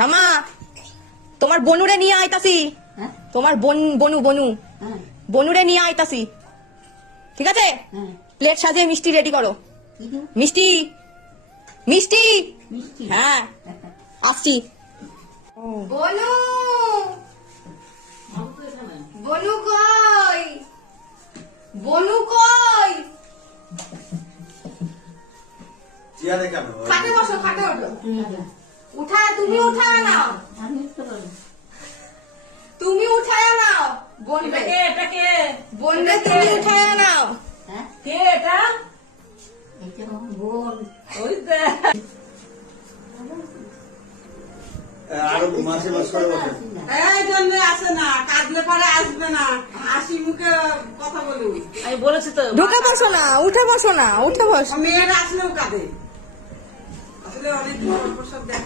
থামা, তোমার বনুরে নিয়ে আইতাছি। তোমার বনু বনু বনুরে নিয়ে আইতাছি, ঠিক আছে? প্লেট সাজিয়ে মিষ্টি রেডি করো। মিষ্টি মিষ্টি হ্যাঁ, আসছি। বনু বনু কই, বনু কই? খাটে বসো, খাটে ওঠো। উঠা, তুমি উঠায় নাও, তুমি উঠায় নাও। বনবে বনবে, তুমি উঠায় নাও। কে এটা? ওই আরো মাসে মাস করে বসে এই জন্য আসে না, কাঁদলে পরে আসবে না, হাসি মুখে কথা বলুন। আমি বলেছি তো ঢুকে বসো না, উঠে বসো না, উঠে বসো। মেয়েরা আসলেও কাঁদে, আসলে অনেক সব দেখ